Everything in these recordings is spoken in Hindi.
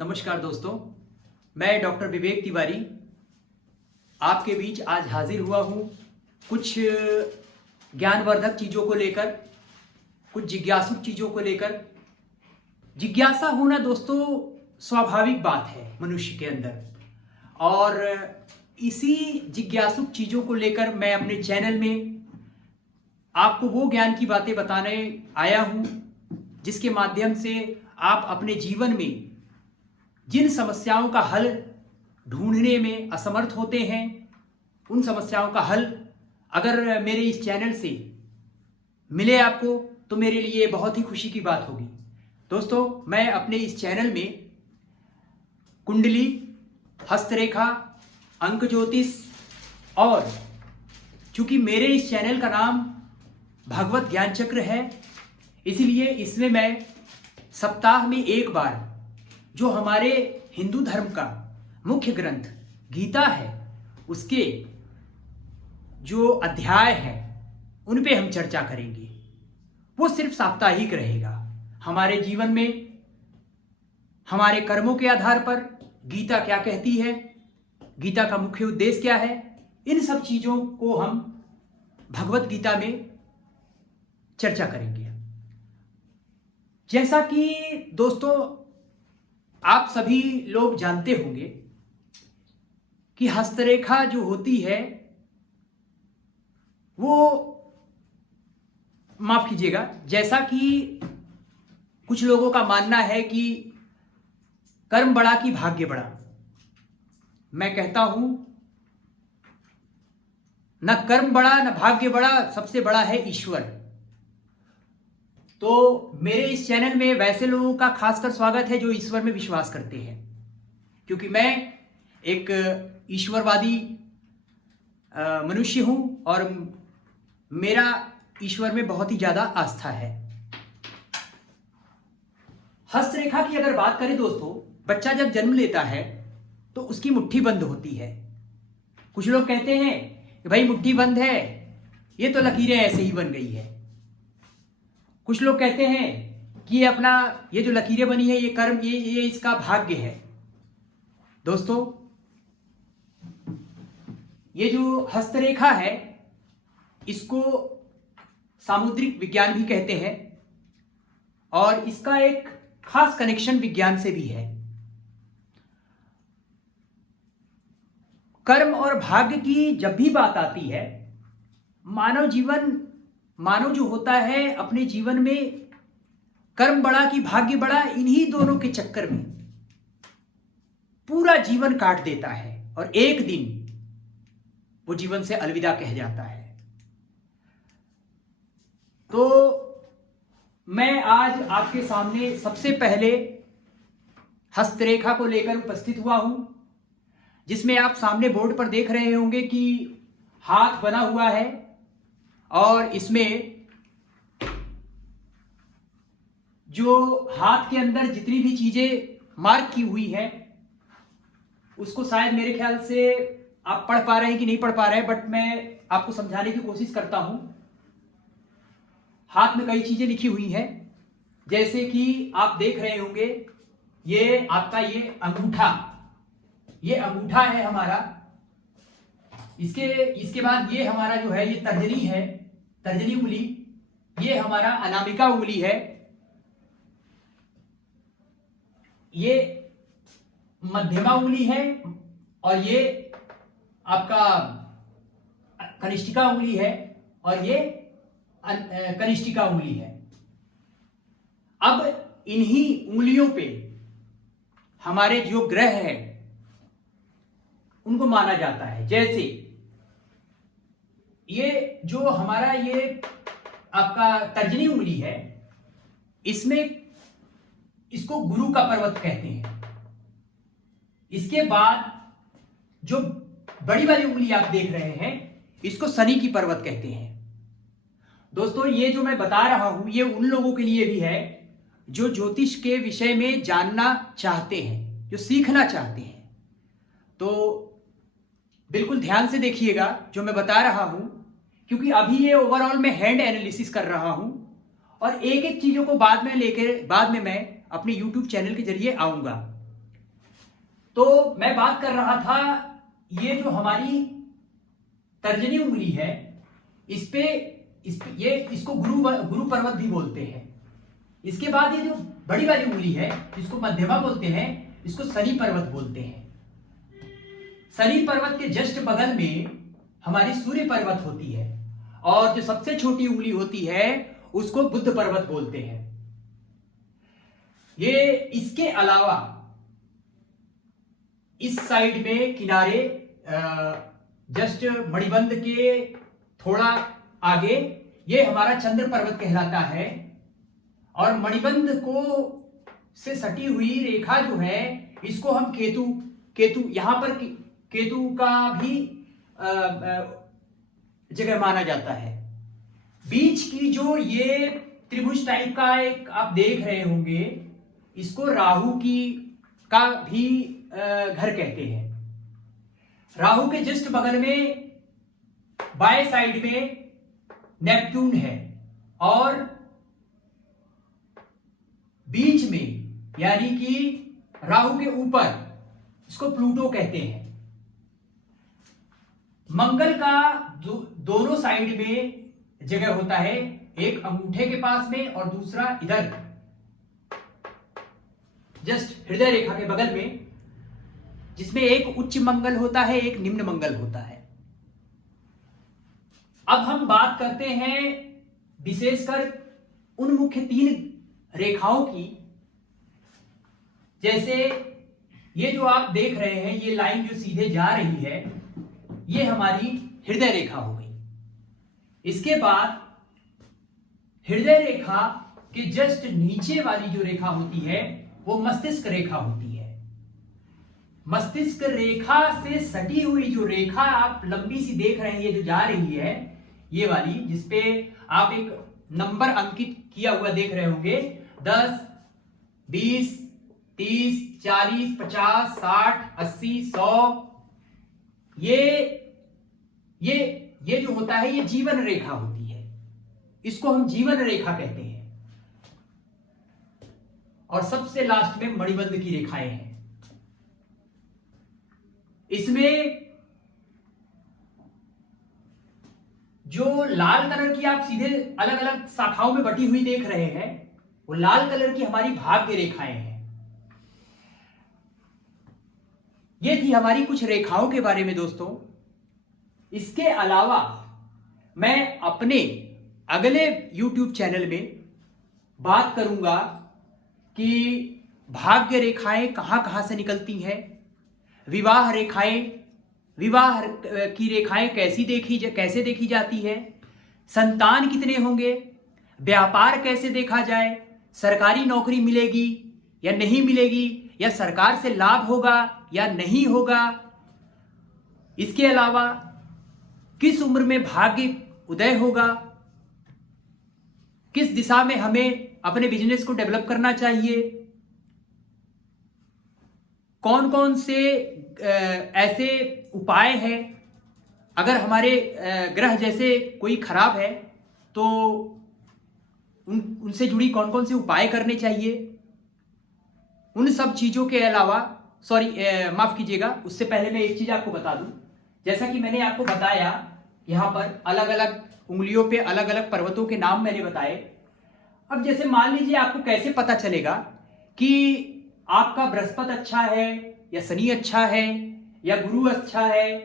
नमस्कार दोस्तों, मैं डॉक्टर विवेक तिवारी आपके बीच आज हाजिर हुआ हूँ कुछ ज्ञानवर्धक चीज़ों को लेकर, कुछ जिज्ञासुक चीज़ों को लेकर। जिज्ञासा होना दोस्तों स्वाभाविक बात है मनुष्य के अंदर, और इसी जिज्ञासुक चीज़ों को लेकर मैं अपने चैनल में आपको वो ज्ञान की बातें बताने आया हूँ जिसके माध्यम से आप अपने जीवन में जिन समस्याओं का हल ढूंढने में असमर्थ होते हैं, उन समस्याओं का हल अगर मेरे इस चैनल से मिले आपको तो मेरे लिए बहुत ही खुशी की बात होगी। दोस्तों, मैं अपने इस चैनल में कुंडली, हस्तरेखा, अंक ज्योतिष और चूंकि मेरे इस चैनल का नाम भगवत ज्ञान चक्र है, इसलिए इसमें मैं सप्ताह में एक बार जो हमारे हिंदू धर्म का मुख्य ग्रंथ गीता है उसके जो अध्याय हैं उन पे हम चर्चा करेंगे। वो सिर्फ साप्ताहिक रहेगा। हमारे जीवन में हमारे कर्मों के आधार पर गीता क्या कहती है, गीता का मुख्य उद्देश्य क्या है, इन सब चीजों को हम भगवत गीता में चर्चा करेंगे। जैसा कि दोस्तों आप सभी लोग जानते होंगे कि हस्तरेखा जो होती है वो, माफ कीजिएगा, जैसा कि कुछ लोगों का मानना है कि कर्म बड़ा कि भाग्य बड़ा, मैं कहता हूं न कर्म बड़ा न भाग्य बड़ा, सबसे बड़ा है ईश्वर। तो मेरे इस चैनल में वैसे लोगों का खासकर स्वागत है जो ईश्वर में विश्वास करते हैं, क्योंकि मैं एक ईश्वरवादी मनुष्य हूं और मेरा ईश्वर में बहुत ही ज्यादा आस्था है। हस्तरेखा की अगर बात करें दोस्तों, बच्चा जब जन्म लेता है तो उसकी मुट्ठी बंद होती है। कुछ लोग कहते हैं कि भाई मुट्ठी बंद है, ये तो लकीरें ऐसे ही बन गई है। कुछ लोग कहते हैं कि ये जो लकीरें बनी है ये कर्म, ये इसका भाग्य है। दोस्तों, ये जो हस्तरेखा है इसको सामुद्रिक विज्ञान भी कहते हैं और इसका एक खास कनेक्शन विज्ञान से भी है। कर्म और भाग्य की जब भी बात आती है, मानव जो होता है अपने जीवन में कर्म बड़ा कि भाग्य बड़ा, इन्हीं दोनों के चक्कर में पूरा जीवन काट देता है और एक दिन वो जीवन से अलविदा कह जाता है। तो मैं आज आपके सामने सबसे पहले हस्तरेखा को लेकर उपस्थित हुआ हूं, जिसमें आप सामने बोर्ड पर देख रहे होंगे कि हाथ बना हुआ है और इसमें जो हाथ के अंदर जितनी भी चीजें मार्क की हुई है उसको शायद मेरे ख्याल से आप पढ़ पा रहे हैं कि नहीं पढ़ पा रहे हैं, बट मैं आपको समझाने की कोशिश करता हूं। हाथ में कई चीजें लिखी हुई हैं, जैसे कि आप देख रहे होंगे ये आपका ये अंगूठा है हमारा। इसके बाद ये हमारा जो है ये तर्जनी है, तर्जनी उंगली, ये हमारा अनामिका उंगली है, ये मध्यमा उंगली है और ये आपका कनिष्ठिका उंगली है और ये कनिष्ठिका उंगली है। अब इन्हीं उंगलियों पे हमारे जो ग्रह हैं उनको माना जाता है। जैसे ये जो हमारा ये आपका तर्जनी उंगली है, इसमें इसको गुरु का पर्वत कहते हैं। इसके बाद जो बड़ी वाली उंगली आप देख रहे हैं इसको शनि की पर्वत कहते हैं। दोस्तों, ये जो मैं बता रहा हूं ये उन लोगों के लिए भी है जो ज्योतिष के विषय में जानना चाहते हैं, जो सीखना चाहते हैं। तो बिल्कुल ध्यान से देखिएगा जो मैं बता रहा हूं, क्योंकि अभी ये ओवरऑल मैं हैंड एनालिसिस कर रहा हूं और एक एक चीजों को बाद में मैं अपने YouTube चैनल के जरिए आऊंगा। तो मैं बात कर रहा था, ये जो हमारी तर्जनी उंगली है, इसको गुरु पर्वत भी बोलते हैं। इसके बाद ये जो बड़ी वाली उंगली है, जिसको मध्यमा बोलते हैं, इसको शनि पर्वत बोलते हैं। शनि पर्वत के जस्ट बगल में हमारी सूर्य पर्वत होती है, और जो सबसे छोटी उंगली होती है उसको बुध पर्वत बोलते हैं। ये इसके अलावा इस साइड में किनारे जस्ट मणिबंध के थोड़ा आगे ये हमारा चंद्र पर्वत कहलाता है, और मणिबंध को से सटी हुई रेखा जो है, इसको हम केतु यहां पर केतु का भी जगह माना जाता है। बीच की जो ये त्रिभुज टाइप का एक आप देख रहे होंगे, इसको राहु का भी घर कहते हैं। राहु के जस्ट बगल में बाएं साइड में नेपट्टून है, और बीच में यानी कि राहु के ऊपर इसको प्लूटो कहते हैं। मंगल का दोनों साइड में जगह होता है, एक अंगूठे के पास में और दूसरा इधर जस्ट हृदय रेखा के बगल में, जिसमें एक उच्च मंगल होता है, एक निम्न मंगल होता है। अब हम बात करते हैं विशेषकर उन मुख्य 3 रेखाओं की। जैसे ये जो आप देख रहे हैं, ये लाइन जो सीधे जा रही है, ये हमारी हृदय रेखा हो गई। इसके बाद हृदय रेखा के जस्ट नीचे वाली जो रेखा होती है वो मस्तिष्क रेखा होती है। मस्तिष्क रेखा से सटी हुई जो रेखा आप लंबी सी देख रहे हैं, ये जो जा रही है, ये वाली, जिसपे आप एक नंबर अंकित किया हुआ देख रहे होंगे, 10, 20, 30, 40, 50, 60, 80, 100, ये जो होता है, ये जीवन रेखा होती है। इसको हम जीवन रेखा कहते हैं। और सबसे लास्ट में मणिबंध की रेखाएं हैं। इसमें जो लाल कलर की आप सीधे अलग अलग शाखाओं में बटी हुई देख रहे हैं, वो लाल कलर की हमारी भाग्य रेखाएं हैं। ये थी हमारी कुछ रेखाओं के बारे में दोस्तों। इसके अलावा मैं अपने अगले YouTube चैनल में बात करूंगा कि भाग्य रेखाएं कहां कहां से निकलती हैं, विवाह की रेखाएं कैसे देखी जाती है, संतान कितने होंगे, व्यापार कैसे देखा जाए, सरकारी नौकरी मिलेगी या नहीं मिलेगी, या सरकार से लाभ होगा या नहीं होगा। इसके अलावा किस उम्र में भाग्य उदय होगा, किस दिशा में हमें अपने बिजनेस को डेवलप करना चाहिए, कौन कौन से ऐसे उपाय हैं, अगर हमारे ग्रह जैसे कोई खराब है तो उनसे जुड़ी कौन कौन से उपाय करने चाहिए। उन सब चीजों के अलावा माफ कीजिएगा, उससे पहले मैं एक चीज आपको बता दूं। जैसा कि मैंने आपको बताया, यहां पर अलग अलग उंगलियों पे अलग अलग पर्वतों के नाम मैंने बताए। अब जैसे मान लीजिए, आपको कैसे पता चलेगा कि आपका बृहस्पति अच्छा है या शनि अच्छा है या गुरु अच्छा है,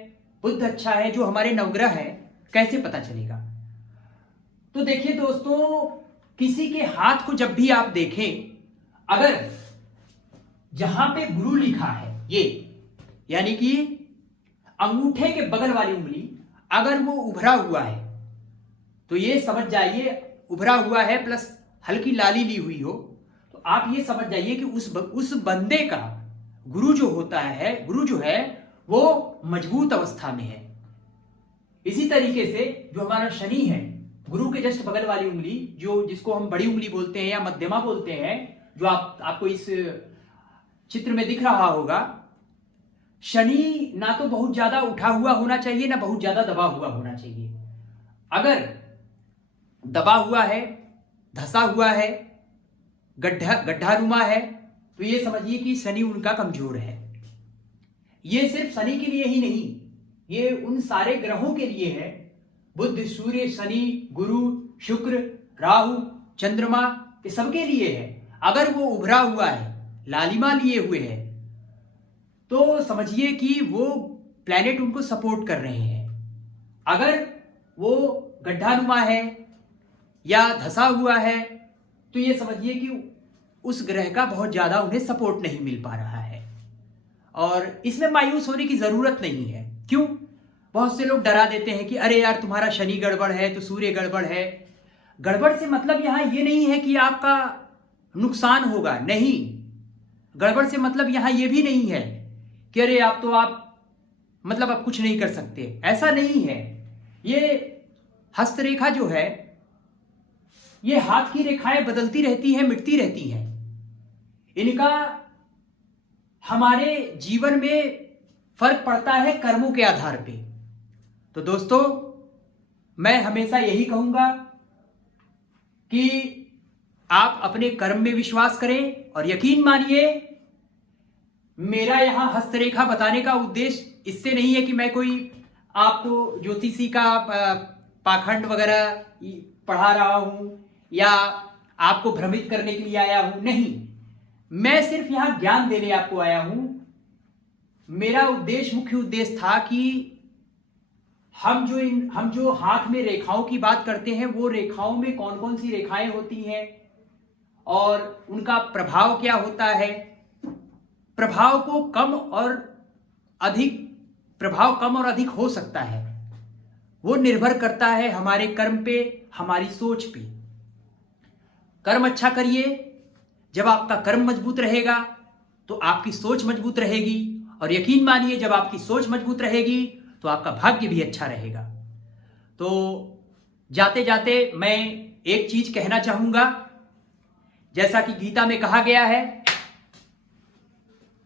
बुध अच्छा है, जो हमारे नवग्रह है, कैसे पता चलेगा? तो देखिए दोस्तों, किसी के हाथ को जब भी आप देखें, अगर जहां पे गुरु लिखा है, ये यानी कि अंगूठे के बगल वाली उंगली, अगर वो उभरा हुआ है तो ये समझ जाइए उभरा हुआ है प्लस हल्की लाली ली हुई हो, तो आप ये समझ जाइए कि उस बंदे का गुरु जो है वो मजबूत अवस्था में है। इसी तरीके से जो हमारा शनि है, गुरु के जस्ट बगल वाली उंगली, जिसको हम बड़ी उंगली बोलते हैं या मध्यमा बोलते हैं, जो आपको इस चित्र में दिख रहा होगा, शनि ना तो बहुत ज्यादा उठा हुआ होना चाहिए, ना बहुत ज्यादा दबा हुआ होना चाहिए। अगर दबा हुआ है, धसा हुआ है, गड्ढानुमा है, तो ये समझिए कि शनि उनका कमजोर है। ये सिर्फ शनि के लिए ही नहीं, ये उन सारे ग्रहों के लिए है। बुध, सूर्य, शनि, गुरु, शुक्र, राहु, चंद्रमा, ये सबके लिए है। अगर वो उभरा हुआ है, लालिमा लिए हुए है, तो समझिए कि वो प्लैनेट उनको सपोर्ट कर रहे हैं। अगर वो गड्ढानुमा है या धसा हुआ है, तो ये समझिए कि उस ग्रह का बहुत ज्यादा उन्हें सपोर्ट नहीं मिल पा रहा है। और इसमें मायूस होने की जरूरत नहीं है। क्यों? बहुत से लोग डरा देते हैं कि अरे यार तुम्हारा शनि गड़बड़ है तो सूर्य गड़बड़ है। गड़बड़ से मतलब यहां ये नहीं है कि आपका नुकसान होगा, नहीं। गड़बड़ से मतलब यहां ये भी नहीं है कि अरे आप मतलब आप कुछ नहीं कर सकते, ऐसा नहीं है। ये हस्तरेखा जो है, ये हाथ की रेखाएं बदलती रहती हैं, मिटती रहती हैं। इनका हमारे जीवन में फर्क पड़ता है कर्मों के आधार पे। तो दोस्तों, मैं हमेशा यही कहूंगा कि आप अपने कर्म में विश्वास करें और यकीन मानिए, मेरा यहां हस्तरेखा बताने का उद्देश्य इससे नहीं है कि मैं कोई आपको ज्योतिषी का पाखंड वगैरह पढ़ा रहा हूं या आपको भ्रमित करने के लिए आया हूं, नहीं। मैं सिर्फ यहां ज्ञान देने आपको आया हूं। मेरा उद्देश्य, मुख्य उद्देश्य था कि हम जो हाथ में रेखाओं की बात करते हैं, वो रेखाओं में कौन कौन सी रेखाएं होती हैं और उनका प्रभाव क्या होता है। प्रभाव कम और अधिक हो सकता है। वो निर्भर करता है हमारे कर्म पे, हमारी सोच पे। कर्म अच्छा करिए। जब आपका कर्म मजबूत रहेगा तो आपकी सोच मजबूत रहेगी, और यकीन मानिए जब आपकी सोच मजबूत रहेगी तो आपका भाग्य भी अच्छा रहेगा। तो जाते जाते मैं एक चीज कहना चाहूंगा, जैसा कि गीता में कहा गया है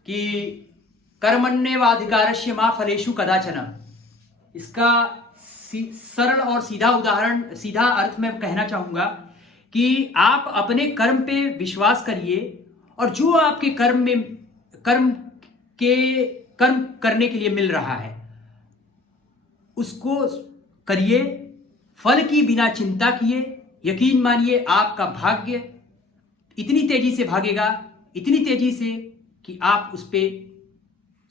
कि कर्मण्येवाधिकारस्य मा फलेषु कदाचन। इसका सरल और सीधा अर्थ में कहना चाहूंगा कि आप अपने कर्म पे विश्वास करिए, और जो आपके कर्म करने के लिए मिल रहा है उसको करिए, फल की बिना चिंता किए। यकीन मानिए आपका भाग्य इतनी तेजी से भागेगा, इतनी तेजी से कि आप उस पे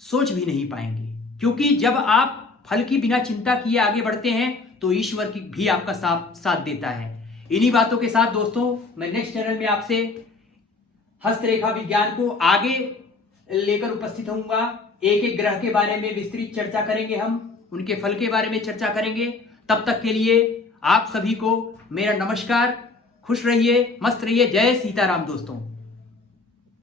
सोच भी नहीं पाएंगे। क्योंकि जब आप फल की बिना चिंता किए आगे बढ़ते हैं तो ईश्वर की भी आपका साथ देता है। इन्हीं बातों के साथ दोस्तों, मैं नेक्स्ट चैनल में आपसे हस्तरेखा विज्ञान को आगे लेकर उपस्थित होऊंगा। एक एक ग्रह के बारे में विस्तृत चर्चा करेंगे, हम उनके फल के बारे में चर्चा करेंगे। तब तक के लिए आप सभी को मेरा नमस्कार। खुश रहिए, मस्त रहिए। जय सीताराम दोस्तों।